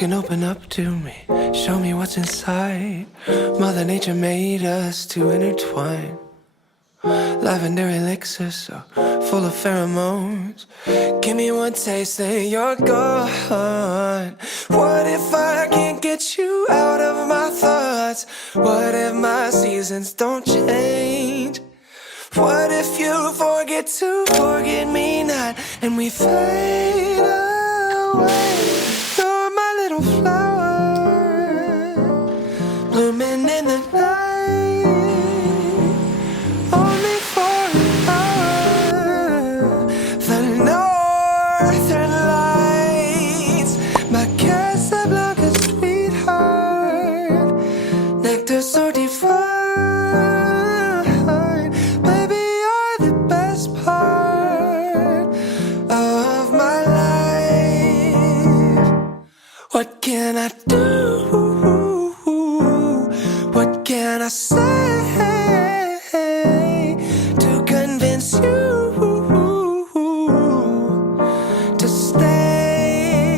can open up to me, show me what's inside. Mother Nature made us to intertwine. Lavender elixir so full of pheromones. Give me one taste, then you're gone. What if I can't get you out of my thoughts? What if my seasons don't change? What if you forget to forget me not, and we fade away? You're my little flower, blooming in the night, only for an hour. The northern lights, my Casablanca sweetheart, nectar so divine. What can I do? What can I say to convince you to stay?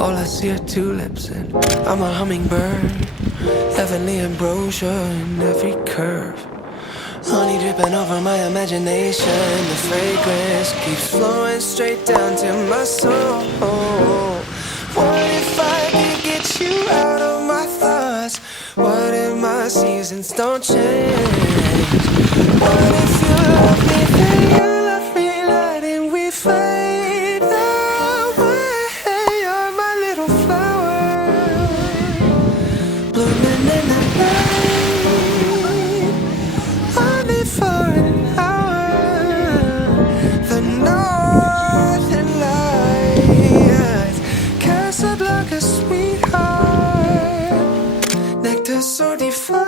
All I see are tulips and I'm a hummingbird. Heavenly ambrosia in every curve. Honey dripping over my imagination. The fragrance keeps flowing straight down to my soul. What if I can't get you out of my thoughts? What if my seasons don't change? What if you love me, then you love me, letting we fade away? You're my little flower, blooming in the night, for an hour. The northern lights, Casablanca sweetheart, nectar so divine.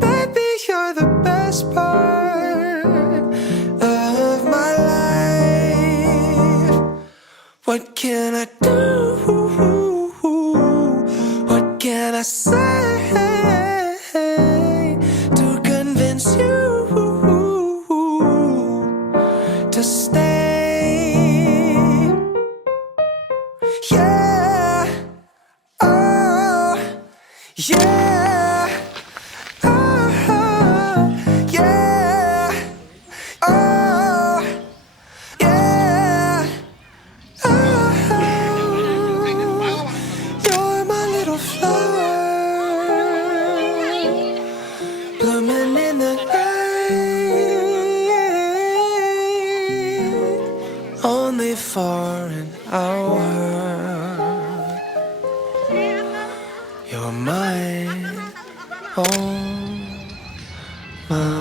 Baby, you're the best part of my life. What can I do? What can I say to stay? Yeah, oh, yeah, oh, yeah, oh, yeah, oh. You're my little flower, blooming in the night, only for an hour. You're mine, oh mine.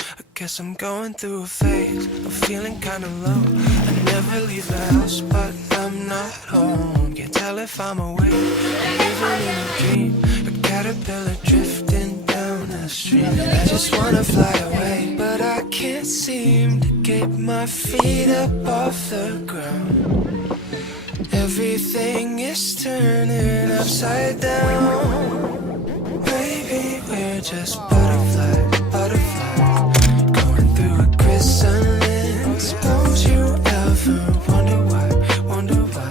I guess I'm going through a phase of feeling kinda low. I never leave the house, but I'm not home. Can't tell if I'm awake or even in a dream. A caterpillar drifting down the street. I just wanna fly away, but I can't seem to get my feet up off the ground. Everything is turning upside down. Maybe we're just butterflies, butterflies, going through a chrysalis. Don't you ever wonder why, wonder why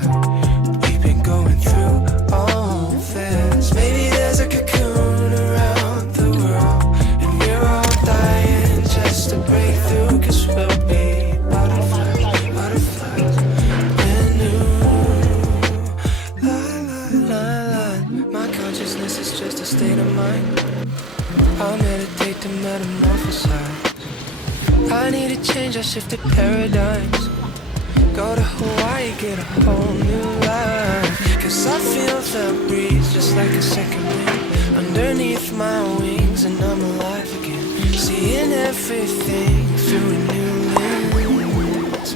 we've been going through all this? Maybe there's a cocoon around the world, and we're all dying just to break through, 'cause we'll be butterflies, butterflies, brand new. La la la la. My consciousness is just a state of mind. I'll meditate to metamorphosize. I need a change, I shifted paradigms. Go to Hawaii, get a whole new life. 'Cause I feel the breeze just like a second wind underneath my wings, and I'm alive again, seeing everything through a new lens.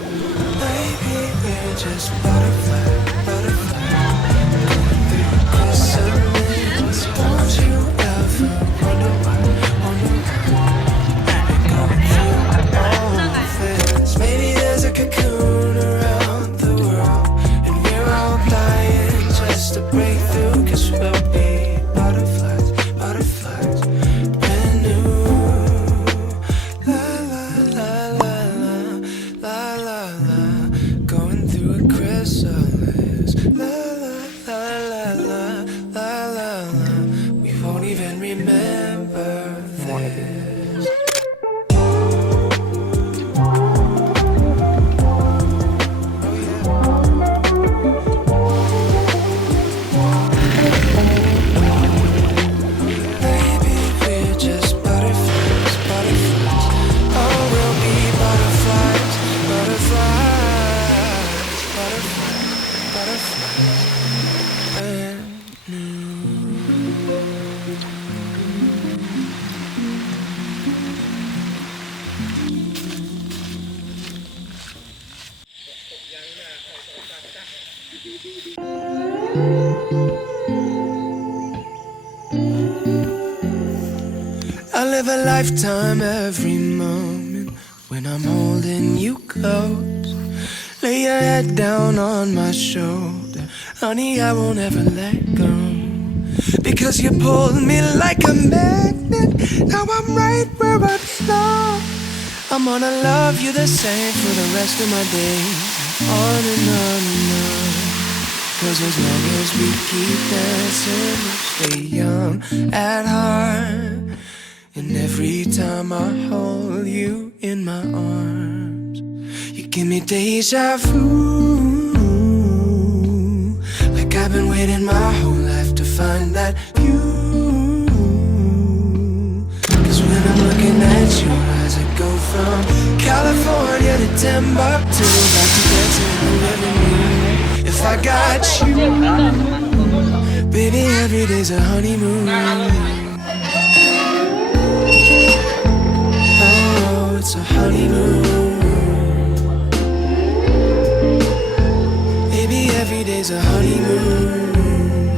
Maybe we're just butterflies, butterflies, going through a chrysalis. Don't you ever wonder why, wonder why we've been going through all this? Maybe there's a cocoon around the world, and we're all dying just to break through, 'cause we'll be butterflies. I live a lifetime every moment when I'm holding you close. Lay your head down on my shoulder, honey, I won't ever let go. Because you pulled me like a magnet, now I'm right where I belong. I'm gonna love you the same for the rest of my days, on and on and on. 'Cause as long as we keep dancing, we'll stay young at heart. And every time I hold you in my arms, you give me deja vu, like I've been waiting my whole life to find that view. 'Cause when I'm looking at your eyes, I go from California to Timbuktu, back to dancing in the living room. If I got you, baby, every day's a honeymoon. Oh, it's a honeymoon. Baby, every day's a honeymoon.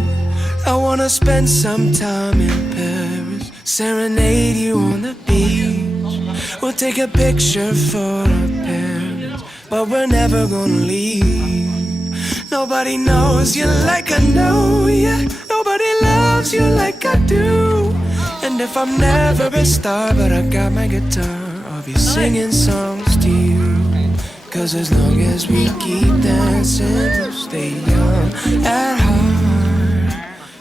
I wanna spend some time in Paris, serenade you on the beach. We'll take a picture for our parents, but we're never gonna leave. Nobody knows you like I know you. Nobody loves you like I do. And if I'm never a star, but I got my guitar, I'll be singing songs to you. 'Cause as long as we keep dancing, we'll stay young at heart.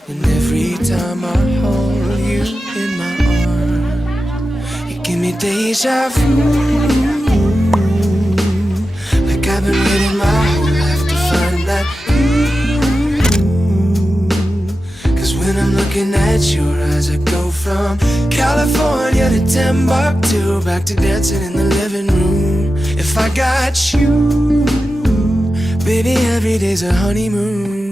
And every time I hold you in my arms, you give me deja vu, like I've been waiting my whole life to find that you. 'Cause when I'm looking at your eyes, I go from California to Timbuktu, back to dancing in the living room. If I got you, baby, every day's a honeymoon.